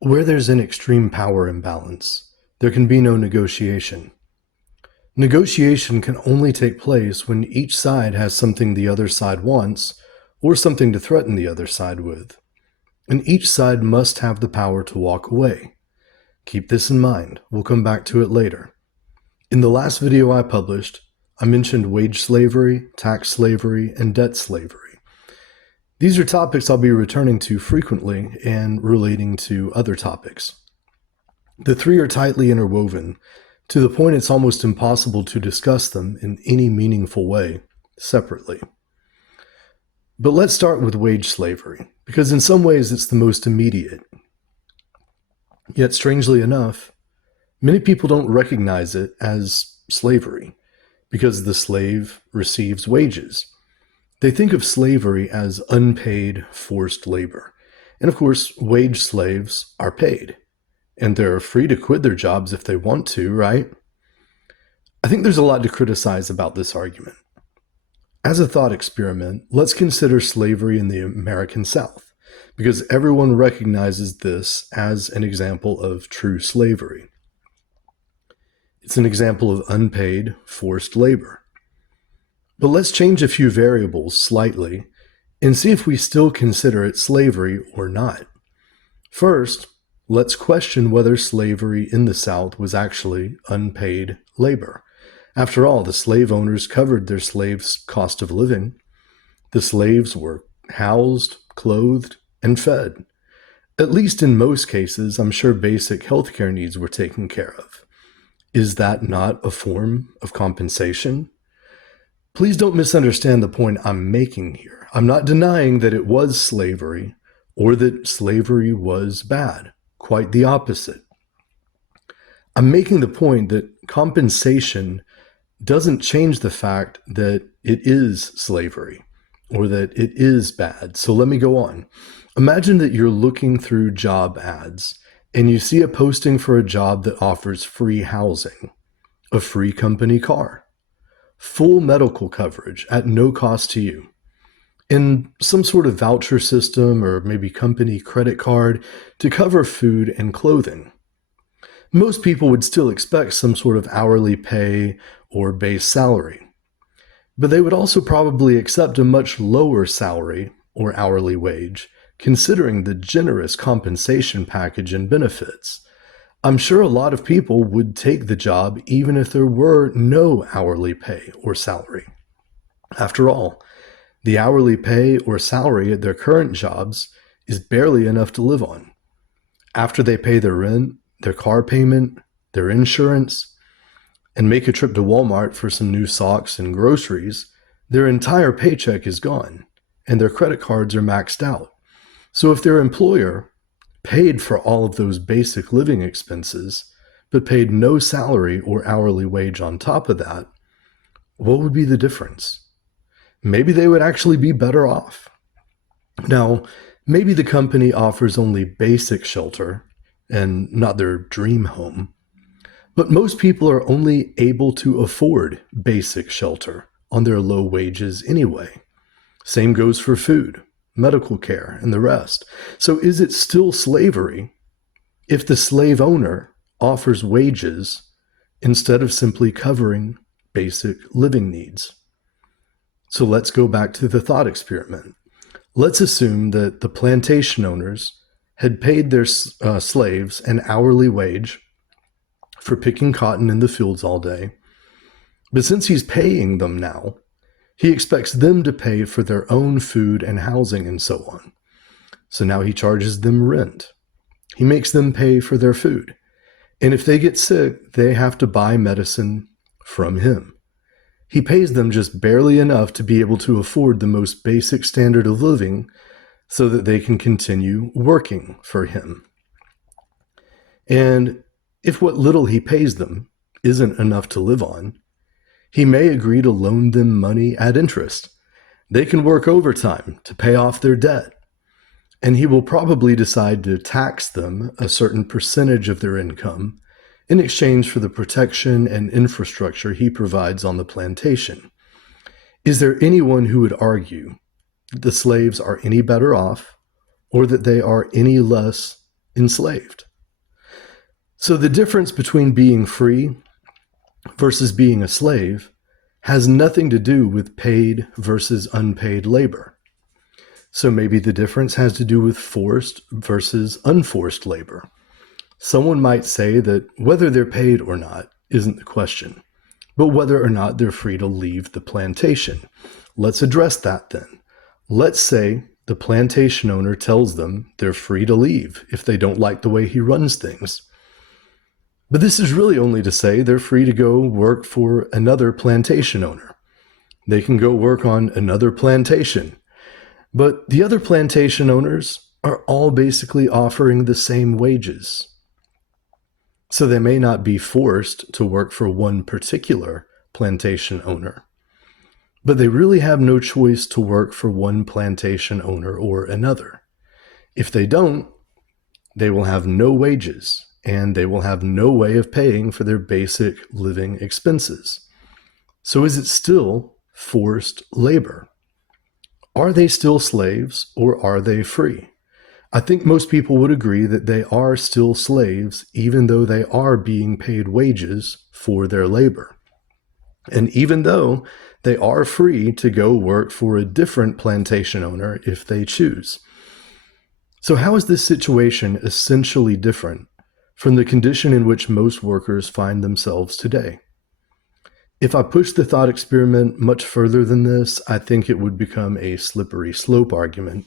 Where there's an extreme power imbalance, there can be no negotiation. Negotiation can only take place when each side has something the other side wants or something to threaten the other side with. And each side must have the power to walk away. Keep this in mind. We'll come back to it later. In the last video I published, I mentioned wage slavery, tax slavery, and debt slavery. These are topics I'll be returning to frequently and relating to other topics. The three are tightly interwoven, to the point it's almost impossible to discuss them in any meaningful way separately. But let's start with wage slavery, because in some ways it's the most immediate. Yet strangely enough, many people don't recognize it as slavery, because the slave receives wages. They think of slavery as unpaid, forced labor. And of course, wage slaves are paid. And they're free to quit their jobs if they want to, right? I think there's a lot to criticize about this argument. As a thought experiment, let's consider slavery in the American South, because everyone recognizes this as an example of true slavery. It's an example of unpaid, forced labor. But let's change a few variables slightly and see if we still consider it slavery or not. First, let's question whether slavery in the South was actually unpaid labor. After all, the slave owners covered their slaves' cost of living. The slaves were housed, clothed, and fed. At least in most cases, I'm sure basic healthcare needs were taken care of. Is that not a form of compensation? Please don't misunderstand the point I'm making here. I'm not denying that it was slavery or that slavery was bad. Quite the opposite. I'm making the point that compensation doesn't change the fact that it is slavery or that it is bad. So let me go on. Imagine that you're looking through job ads and you see a posting for a job that offers free housing, a free company car, full medical coverage at no cost to you, and some sort of voucher system or maybe company credit card to cover food and clothing. Most people would still expect some sort of hourly pay or base salary, but they would also probably accept a much lower salary or hourly wage, considering the generous compensation package and benefits. I'm sure a lot of people would take the job even if there were no hourly pay or salary. After all, the hourly pay or salary at their current jobs is barely enough to live on. After they pay their rent, their car payment, their insurance, and make a trip to Walmart for some new socks and groceries, their entire paycheck is gone, and their credit cards are maxed out. So if their employer paid for all of those basic living expenses, but paid no salary or hourly wage on top of that, what would be the difference? Maybe they would actually be better off. Now, maybe the company offers only basic shelter and not their dream home, but most people are only able to afford basic shelter on their low wages anyway. Same goes for food, medical care, and the rest. So is it still slavery if the slave owner offers wages instead of simply covering basic living needs? So let's go back to the thought experiment. Let's assume that the plantation owners had paid their slaves an hourly wage for picking cotton in the fields all day. But since he's paying them now, he expects them to pay for their own food and housing and so on. So now he charges them rent. He makes them pay for their food. And if they get sick, they have to buy medicine from him. He pays them just barely enough to be able to afford the most basic standard of living so that they can continue working for him. And if what little he pays them isn't enough to live on, he may agree to loan them money at interest. They can work overtime to pay off their debt. And he will probably decide to tax them a certain percentage of their income in exchange for the protection and infrastructure he provides on the plantation. Is there anyone who would argue that the slaves are any better off or that they are any less enslaved. So the difference between being free versus being a slave has nothing to do with paid versus unpaid labor. So maybe the difference has to do with forced versus unforced labor. Someone might say that whether they're paid or not isn't the question, but whether or not they're free to leave the plantation. Let's address that then. Let's say the plantation owner tells them they're free to leave if they don't like the way he runs things. But this is really only to say they're free to go work for another plantation owner. They can go work on another plantation. But the other plantation owners are all basically offering the same wages. So they may not be forced to work for one particular plantation owner, but they really have no choice to work for one plantation owner or another. If they don't, they will have no wages, and they will have no way of paying for their basic living expenses. So is it still forced labor? Are they still slaves, or are they free? I think most people would agree that they are still slaves, even though they are being paid wages for their labor. And even though they are free to go work for a different plantation owner if they choose. So how is this situation essentially different from the condition in which most workers find themselves today? If I push the thought experiment much further than this, I think it would become a slippery slope argument,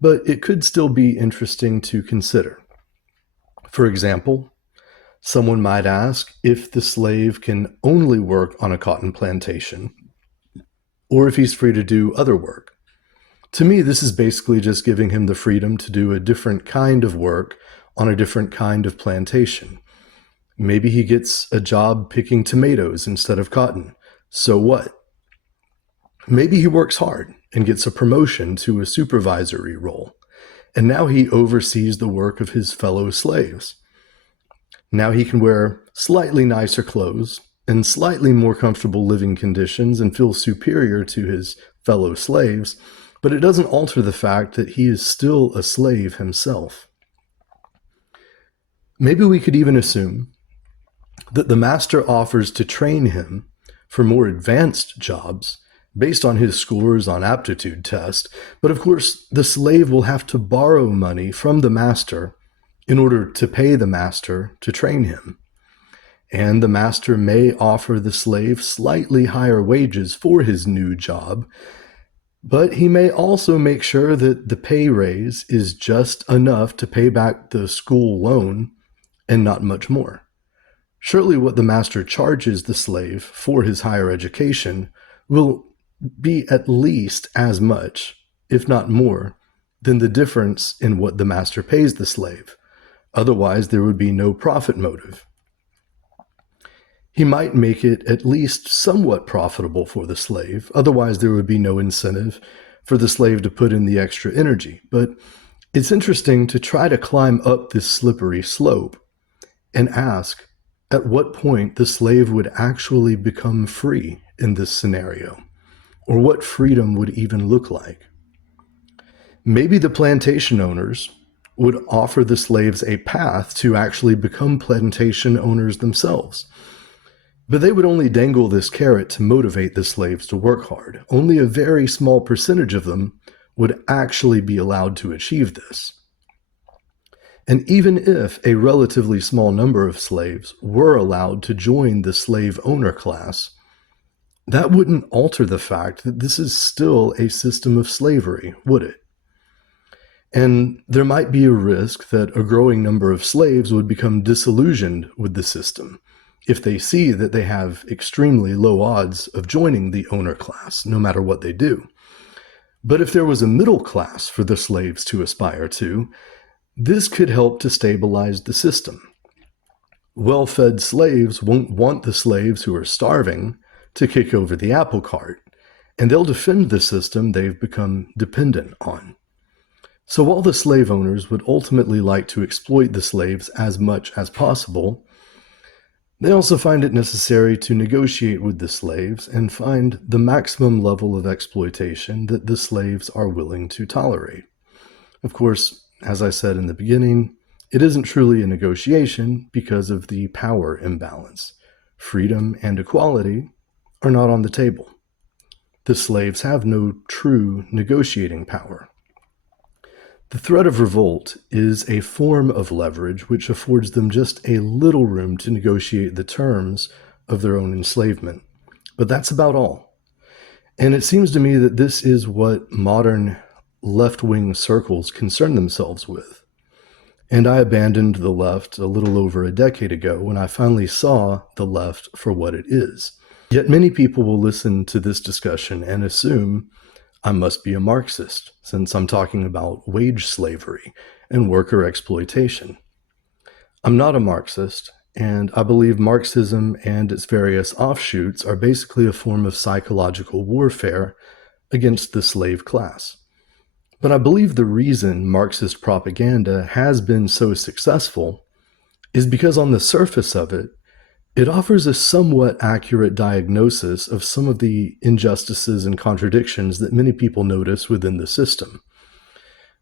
but it could still be interesting to consider. For example, someone might ask if the slave can only work on a cotton plantation, or if he's free to do other work. To me, this is basically just giving him the freedom to do a different kind of work on a different kind of plantation. Maybe he gets a job picking tomatoes instead of cotton. So what? Maybe he works hard and gets a promotion to a supervisory role, and now he oversees the work of his fellow slaves. Now he can wear slightly nicer clothes and slightly more comfortable living conditions and feel superior to his fellow slaves, but it doesn't alter the fact that he is still a slave himself. Maybe we could even assume that the master offers to train him for more advanced jobs based on his scores on aptitude test, but of course the slave will have to borrow money from the master in order to pay the master to train him. And the master may offer the slave slightly higher wages for his new job, but he may also make sure that the pay raise is just enough to pay back the school loan and not much more. Surely what the master charges the slave for his higher education will be at least as much, if not more, than the difference in what the master pays the slave. Otherwise, there would be no profit motive. He might make it at least somewhat profitable for the slave. Otherwise, there would be no incentive for the slave to put in the extra energy. But it's interesting to try to climb up this slippery slope and ask at what point the slave would actually become free in this scenario, or what freedom would even look like. Maybe the plantation owners would offer the slaves a path to actually become plantation owners themselves. But they would only dangle this carrot to motivate the slaves to work hard. Only a very small percentage of them would actually be allowed to achieve this. And even if a relatively small number of slaves were allowed to join the slave owner class, that wouldn't alter the fact that this is still a system of slavery, would it? And there might be a risk that a growing number of slaves would become disillusioned with the system if they see that they have extremely low odds of joining the owner class, no matter what they do. But if there was a middle class for the slaves to aspire to, this could help to stabilize the system. Well-fed slaves won't want the slaves who are starving to kick over the apple cart, and they'll defend the system they've become dependent on. So while the slave owners would ultimately like to exploit the slaves as much as possible, they also find it necessary to negotiate with the slaves and find the maximum level of exploitation that the slaves are willing to tolerate. Of course, as I said in the beginning, It isn't truly a negotiation because of the power imbalance. Freedom and equality are not on the table. The slaves have no true negotiating power. The threat of revolt is a form of leverage which affords them just a little room to negotiate the terms of their own enslavement. But that's about all. And it seems to me that this is what modern left-wing circles concern themselves with. And I abandoned the left a little over a decade ago when I finally saw the left for what it is. Yet many people will listen to this discussion and assume I must be a Marxist, since I'm talking about wage slavery and worker exploitation. I'm not a Marxist, and I believe Marxism and its various offshoots are basically a form of psychological warfare against the slave class. But I believe the reason Marxist propaganda has been so successful is because on the surface of it, it offers a somewhat accurate diagnosis of some of the injustices and contradictions that many people notice within the system.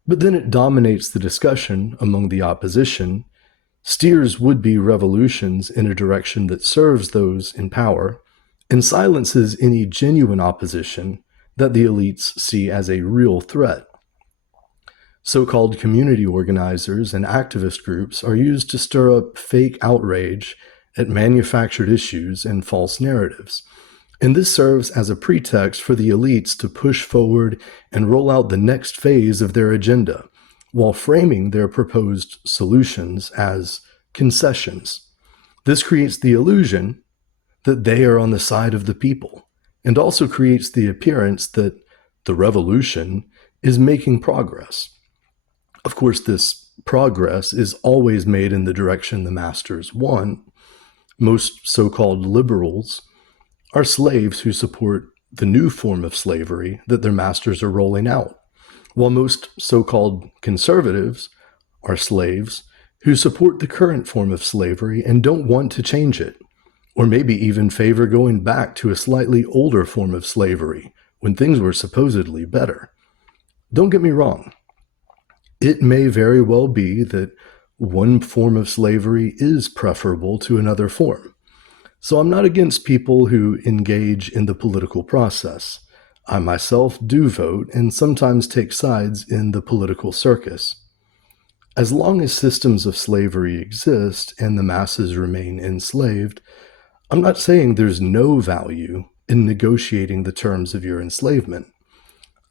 But then it dominates the discussion among the opposition, steers would-be revolutions in a direction that serves those in power, and silences any genuine opposition that the elites see as a real threat. So-called community organizers and activist groups are used to stir up fake outrage at manufactured issues and false narratives. And this serves as a pretext for the elites to push forward and roll out the next phase of their agenda, while framing their proposed solutions as concessions. This creates the illusion that they are on the side of the people, and also creates the appearance that the revolution is making progress. Of course, this progress is always made in the direction the masters want. Most so-called liberals are slaves who support the new form of slavery that their masters are rolling out, while most so-called conservatives are slaves who support the current form of slavery and don't want to change it, or maybe even favor going back to a slightly older form of slavery when things were supposedly better. Don't get me wrong. It may very well be that one form of slavery is preferable to another form. So I'm not against people who engage in the political process. I myself do vote and sometimes take sides in the political circus. As long as systems of slavery exist and the masses remain enslaved, I'm not saying there's no value in negotiating the terms of your enslavement.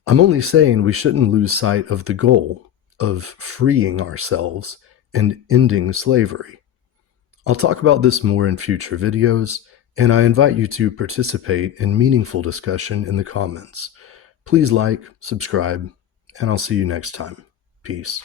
I'm only saying we shouldn't lose sight of the goal of freeing ourselves and ending slavery. I'll talk about this more in future videos, and I invite you to participate in meaningful discussion in the comments. Please like, subscribe, and I'll see you next time. Peace.